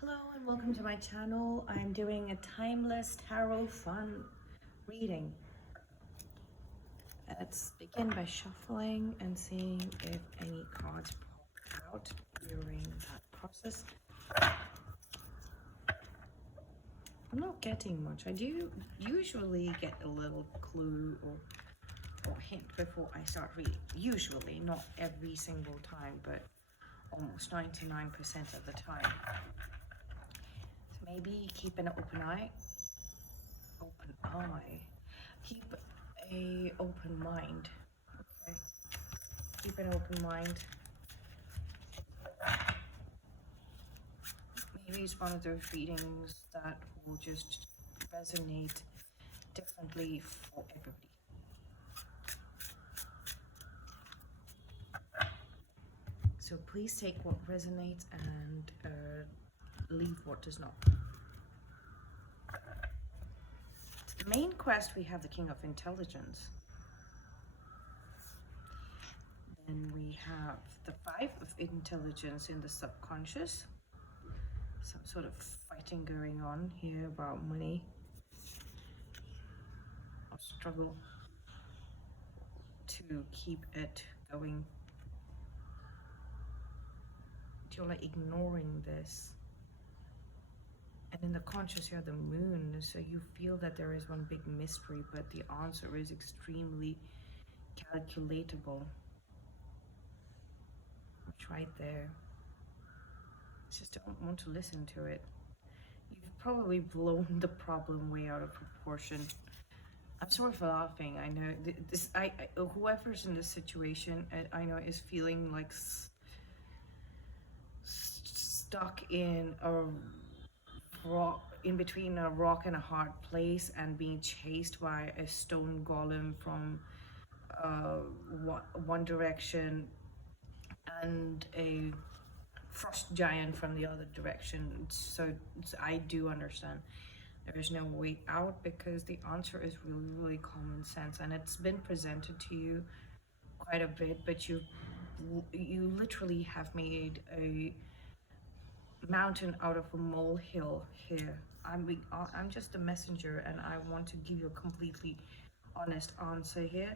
Hello and welcome to my channel. I'm doing a timeless tarot fun reading. Let's begin by shuffling and seeing if any cards pop out during that process. I'm not getting much. I do usually get a little clue or hint before I start reading. Usually, not every single time, but almost 99% of the time. Maybe keep an open eye. Keep a open mind. Okay. Keep an open mind. Maybe it's one of those readings that will just resonate differently for everybody. So please take what resonates and leave what does not. The main quest, we have the King of Intelligence. Then we have the Five of Intelligence in the subconscious. Some sort of fighting going on here about money or struggle to keep it going. You're like ignoring this. And in the conscious, you're the moon, so you feel that there is one big mystery, but the answer is extremely calculatable. It's right there. I just don't want to listen to it. You've probably blown the problem way out of proportion. I'm sorry for laughing. I know this. Whoever's in this situation, I know, is feeling like stuck in a rock, in between a rock and a hard place, and being chased by a stone golem from one direction and a frost giant from the other direction. So I do understand there is no way out, because the answer is really common sense, and it's been presented to you quite a bit, but you literally have made a mountain out of a molehill here. I'm just a messenger, and I want to give you a completely honest answer here.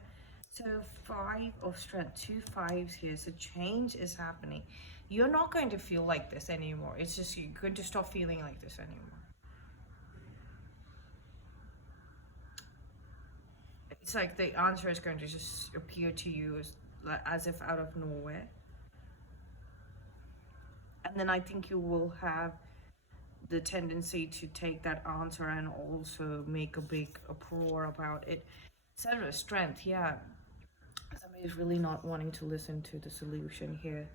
So 5 of strength, 2 5s here. So change is happening. You're not going to feel like this anymore. It's just you're going to stop feeling like this anymore. It's like the answer is going to just appear to you as if out of nowhere. And then I think you will have the tendency to take that answer and also make a big uproar about it. 7 of strength, yeah. Somebody's really not wanting to listen to the solution here.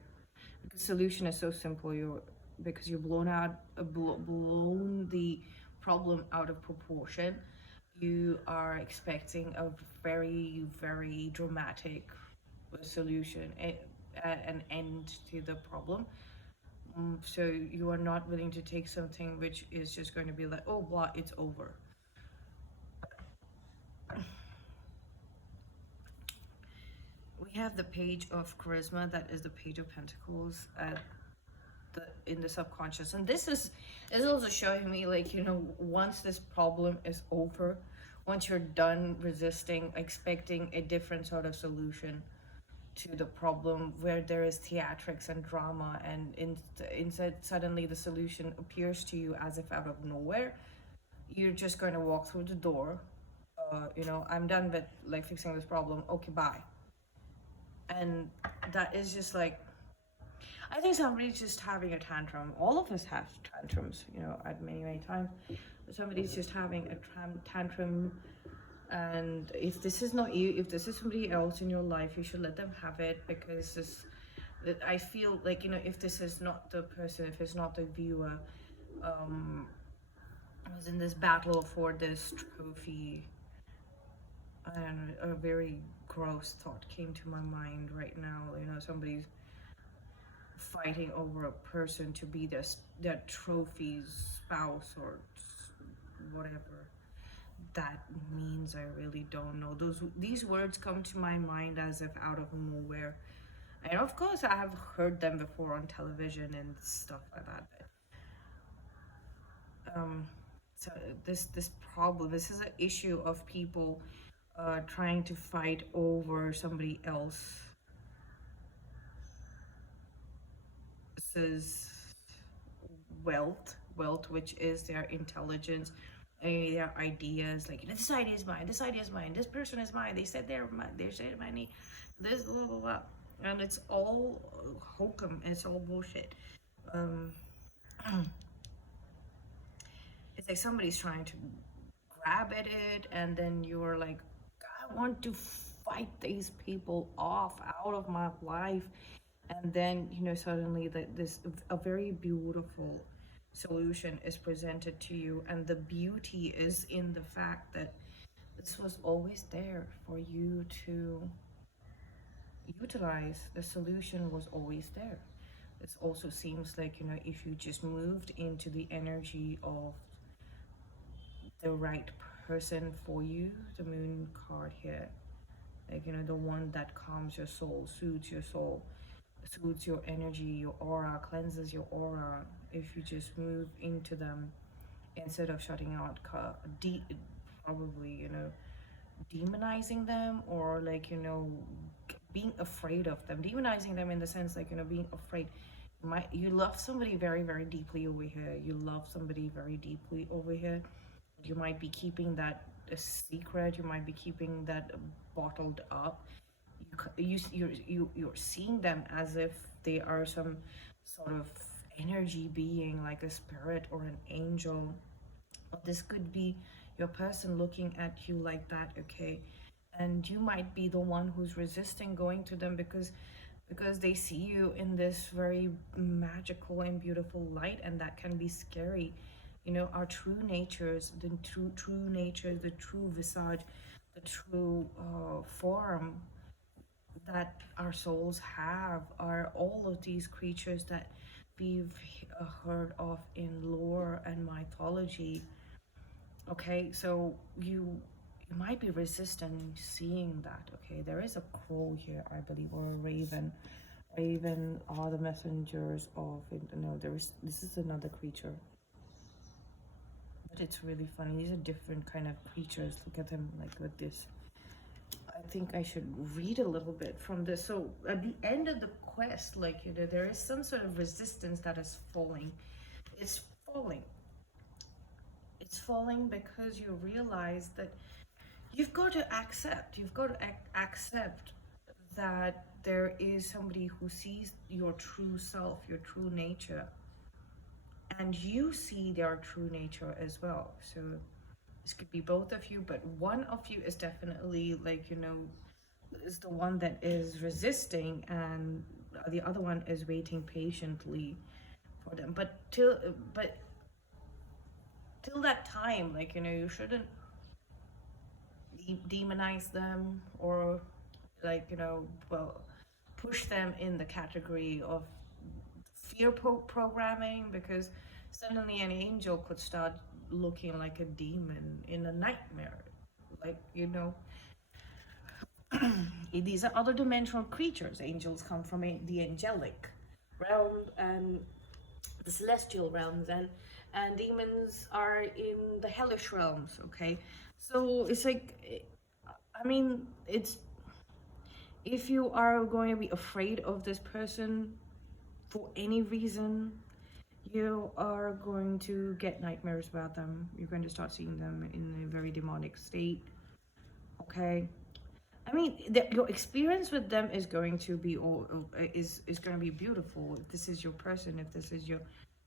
The solution is so simple. Because you've blown the problem out of proportion. You are expecting a very, very dramatic solution, an end to the problem. So you are not willing to take something which is just going to be like, oh, blah, it's over. We have the Page of Charisma. That is the Page of Pentacles in the subconscious. And this is also showing me, like, you know, once this problem is over, once you're done resisting, expecting a different sort of solution to the problem, where there is theatrics and drama, and instead suddenly the solution appears to you as if out of nowhere, you're just going to walk through the door. You know, I'm done with like fixing this problem. Okay, bye. And that is just like, I think somebody's just having a tantrum. All of us have tantrums, you know, at many times. But somebody's just having a tantrum. And if this is not you, if this is somebody else in your life, you should let them have it, because I feel like, you know, if this is not the person, if it's not the viewer, was in this battle for this trophy. I don't know, a very gross thought came to my mind right now. You know, somebody's fighting over a person to be their trophy's spouse or whatever that means. I really don't know. These words come to my mind as if out of nowhere, and of course I have heard them before on television and stuff like that, but So this problem, this is an issue of people trying to fight over somebody else's wealth, which is their intelligence, their ideas. Like, this idea is mine, this idea is mine, this person is mine. They said they're mine. They said money. This blah blah blah, and it's all hokum. It's all bullshit. Um, it's like somebody's trying to grab at it, and then you're like, I want to fight these people off out of my life. And then, suddenly that this a very beautiful solution is presented to you, and the beauty is in the fact that this was always there for you to utilize. The solution was always there. It also seems like, if you just moved into the energy of the right person for you, the moon card here, like, the one that calms your soul, soothes your soul, soothes your energy, your aura, cleanses your aura. If you just move into them instead of shutting out, probably, demonizing them, or like, being afraid of them, demonizing them in the sense, like, being afraid. You love somebody very, very deeply over here. You love somebody very deeply over here. You might be keeping that a secret. You might be keeping that bottled up. You're seeing them as if they are some sort of energy being, like a spirit or an angel. But this could be your person looking at you like that, okay? And you might be the one who's resisting going to them because they see you in this very magical and beautiful light, and that can be scary. Our true natures, the true nature, the true visage, the true form that our souls have are all of these creatures that we've heard of in lore and mythology. Okay, so you might be resistant seeing that. Okay, there is a crow here, I believe, or a raven. Raven are the messengers of it. No, this is another creature, but it's really funny. These are different kind of creatures. Look at them, like, with this. I think I should read a little bit from this. So at the end of the quest, like, there is some sort of resistance that is falling. It's falling. It's falling because you realize that you've got to accept. You've got to accept that there is somebody who sees your true self, your true nature, and you see their true nature as well. So this could be both of you, but one of you is definitely, like, is the one that is resisting, and the other one is waiting patiently for them. But till that time, like, you shouldn't demonize them, or, like, well, push them in the category of fear programming, because suddenly an angel could start looking like a demon in a nightmare. Like, these are other dimensional creatures. Angels come from the angelic realm and the celestial realms, and demons are in the hellish realms. Okay, so it's like, I mean, it's, if you are going to be afraid of this person for any reason, you are going to get nightmares about them. You're going to start seeing them in a very demonic state. Okay, I mean, your experience with them is going to be is going to be beautiful. If this is your person, if this is your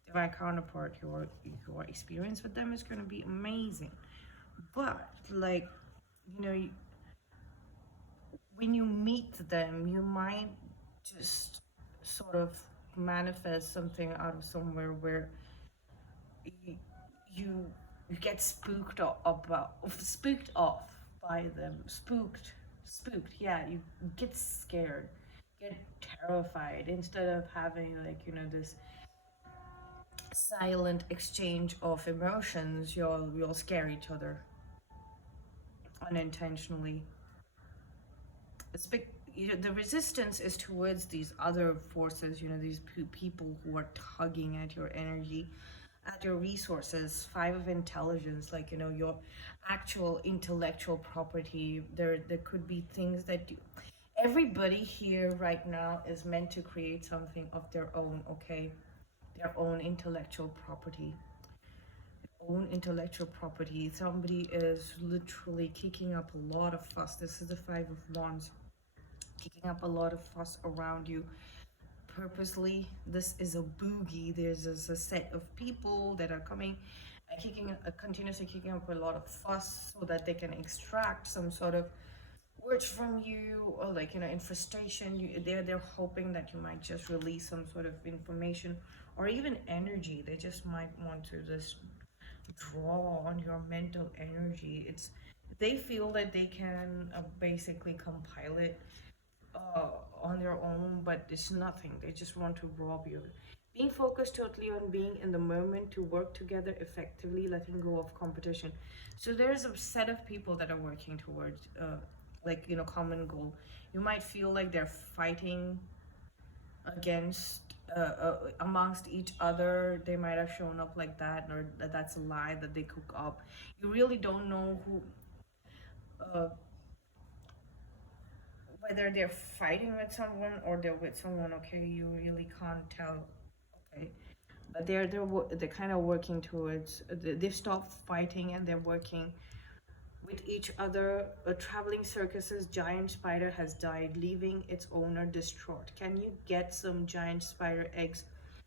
divine counterpart, your experience with them is going to be amazing. But, like, when you meet them, you might just sort of manifest something out of somewhere where you you, get spooked off by them. Spooked. Yeah, you get scared, get terrified, instead of having, like, this silent exchange of emotions. You'll scare each other unintentionally. The resistance is towards these other forces, these people who are tugging at your energy, at your resources. 5 of intelligence, like, you know, your actual intellectual property. There could be things that you, everybody here right now is meant to create something of their own, okay? Their own intellectual property. Own intellectual property. Somebody is literally kicking up a lot of fuss. This is the 5 of wands, kicking up a lot of fuss around you purposely. This is a boogie. There's a set of people that are coming and continuously kicking up a lot of fuss so that they can extract some sort of words from you, or like, you know, in frustration, they're hoping that you might just release some sort of information or even energy. They just might want to just draw on your mental energy. It's, they feel that they can basically compile it on their own, but it's nothing. They just want to rob you. Being focused totally on being in the moment to work together effectively, letting go of competition. So there's a set of people that are working towards, like, you know, common goal. You might feel like they're fighting against, amongst each other. They might have shown up like that, or that's a lie that they cook up. You really don't know who. Whether they're fighting with someone or they're with someone, okay, you really can't tell, okay, but they're kind of working towards, they've stopped fighting and they're working with each other. A traveling circus's giant spider has died, leaving its owner distraught. Can you get some giant spider eggs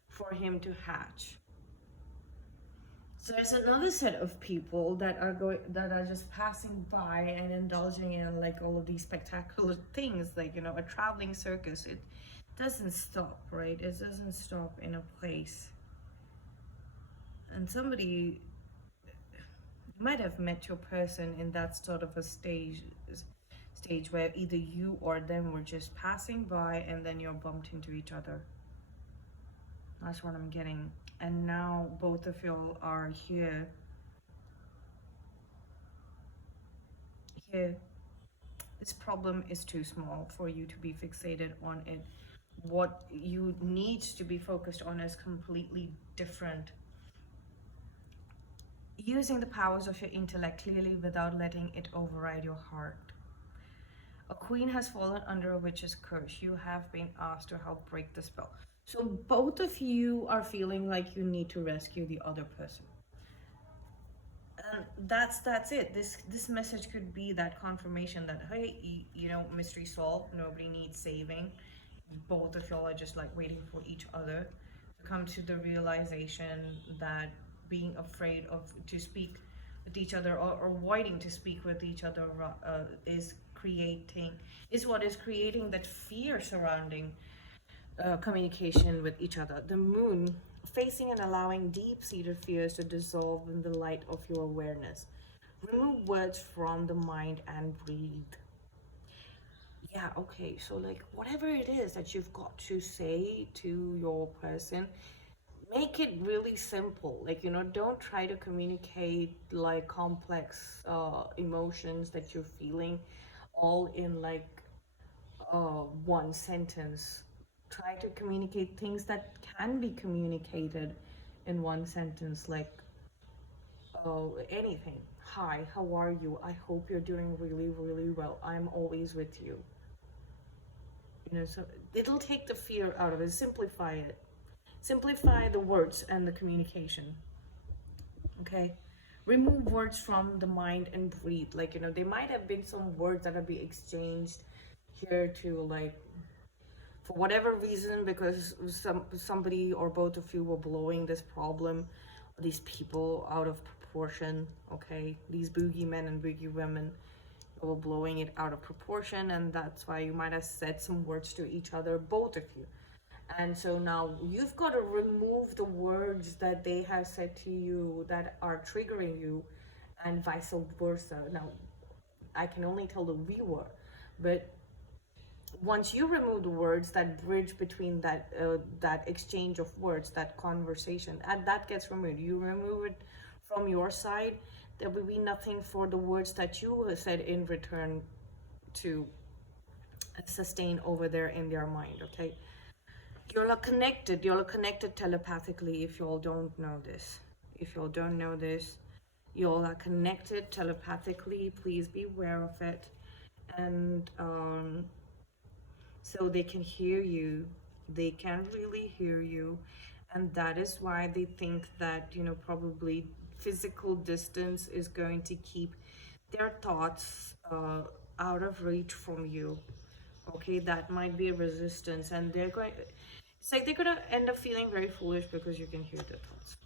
for him to hatch? So there's another set of people that are just passing by and indulging in like all of these spectacular things, like, you know, a traveling circus. It doesn't stop, right? It doesn't stop in a place. And somebody might have met your person in that sort of a stage where either you or them were just passing by and then you're bumped into each other. That's what I'm getting. And now both of you are here. Here, this problem is too small for you to be fixated on it. What you need to be focused on is completely different. Using the powers of your intellect clearly without letting it override your heart. A queen has fallen under a witch's curse. You have been asked to help break the spell. So both of you are feeling like you need to rescue the other person. And that's it. This message could be that confirmation that, hey, you know, mystery solved. Nobody needs saving. Both of y'all are just like waiting for each other to come to the realization that being afraid of to speak with each other, or avoiding to speak with each other, is what is creating that fear surrounding communication with each other. The moon, facing and allowing deep-seated fears to dissolve in the light of your awareness. Remove words from the mind and breathe. Yeah, okay, so like whatever it is that you've got to say to your person, make it really simple. Like, you know, don't try to communicate like complex emotions that you're feeling all in like one sentence. Try to communicate things that can be communicated in one sentence, like anything. Hi, how are you? I hope you're doing really, really well. I'm always with you. You know, so it'll take the fear out of it. Simplify it. Simplify the words and the communication. Okay? Remove words from the mind and breathe. Like, you know, there might have been some words that have been exchanged here to like, for whatever reason, because somebody or both of you were blowing this problem, these people out of proportion. Okay, these boogie men and boogie women were blowing it out of proportion, and that's why you might have said some words to each other, both of you. And so now you've got to remove the words that they have said to you that are triggering you, and vice versa. Now I can only tell the viewer, but once you remove the words that bridge between that exchange of words, that conversation, and that gets removed, you remove it from your side, there will be nothing for the words that you said in return to sustain over there in their mind. Okay, You're connected telepathically. If you all don't know this, if you all don't know this, you all are connected telepathically. Please be aware of it. And so they can hear you, they can really hear you, and that is why they think that, you know, probably physical distance is going to keep their thoughts out of reach from you. Okay, that might be a resistance, and they're going, it's like they're gonna end up feeling very foolish because you can hear their thoughts.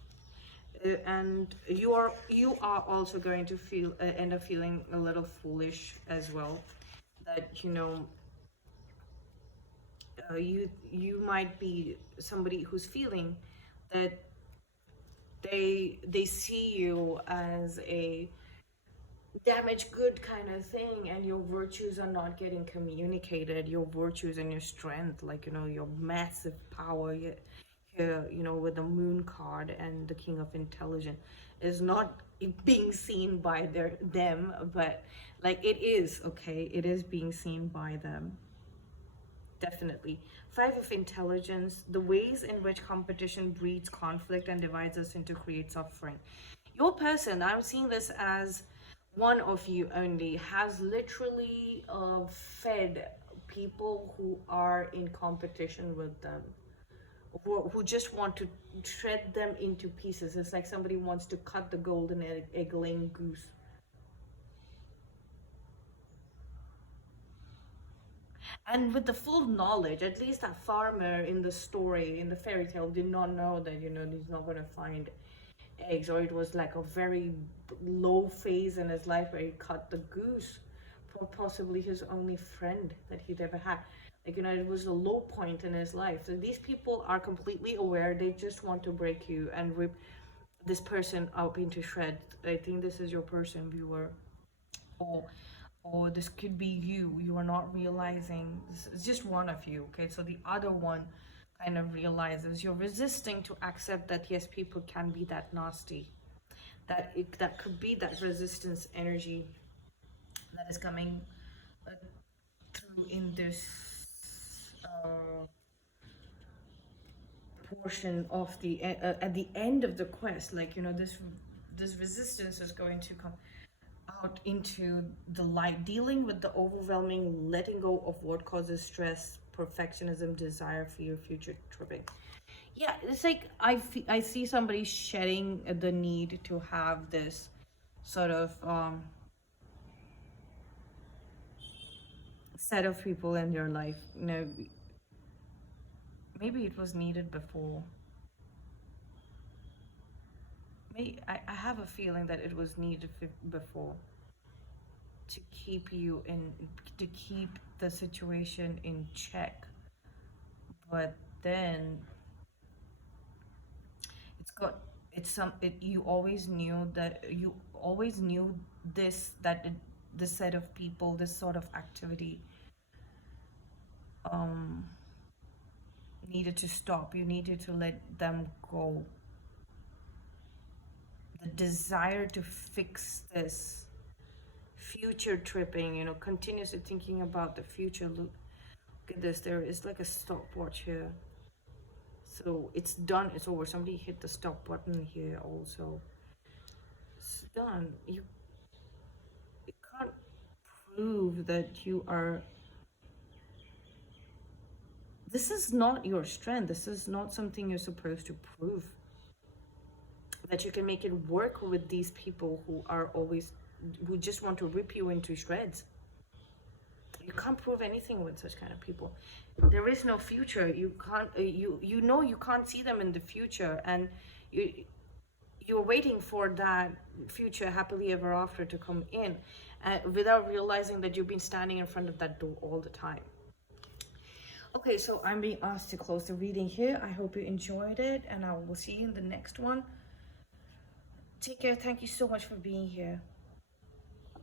And you are also going to feel end up feeling a little foolish as well, that, you know, you might be somebody who's feeling that they see you as a damaged good kind of thing, and your virtues are not getting communicated, your virtues and your strength, like, you know, your massive power here, you know, with the moon card and the king of intelligence, is not being seen by them, but like it is, okay, it is being seen by them. Definitely. Five of intelligence, the ways in which competition breeds conflict and divides us into create suffering. Your person, I'm seeing this as one of you only, has literally fed people who are in competition with them, who just want to shred them into pieces. It's like somebody wants to cut the golden egg-laying goose. And with the full knowledge, at least that farmer in the story, in the fairy tale, did not know that, you know, he's not going to find eggs, or it was like a very low phase in his life where he cut the goose for possibly his only friend that he'd ever had. Like, you know, it was a low point in his life. So these people are completely aware. They just want to break you and rip this person up into shreds. I think this is your person, viewer. Or this could be you are not realizing. It's just one of you, okay? So the other one kind of realizes you're resisting to accept that yes, people can be that nasty, that could be that resistance energy that is coming uh, through in this portion of the at the end of the quest. Like, you know, this resistance is going to come out into the light, dealing with the overwhelming letting go of what causes stress, perfectionism, desire, fear, future tripping. Yeah, it's like I see somebody shedding the need to have this sort of set of people in your life. You know, maybe it was needed before. Maybe I have a feeling that it was needed before, to keep you in, to keep the situation in check. But then it's got, it's some it, you always knew that, you always knew this, that this set of people, this sort of activity um needed to stop. You needed to let them go. The desire to fix this, future tripping, you know, continuously thinking about the future. Look at this, there is like a stopwatch here. So it's done, it's over. Somebody hit the stop button here also. It's done. You can't prove that you are, this is not your strength. This is not something you're supposed to prove. That you can make it work with these people who are always, who just want to rip you into shreds. You can't prove anything with such kind of people. There is no future. You can't. You know you can't see them in the future, and you're waiting for that future happily ever after to come in, without realizing that you've been standing in front of that door all the time. Okay, so I'm being asked to close the reading here. I hope you enjoyed it, and I will see you in the next one. Take care. Thank you so much for being here.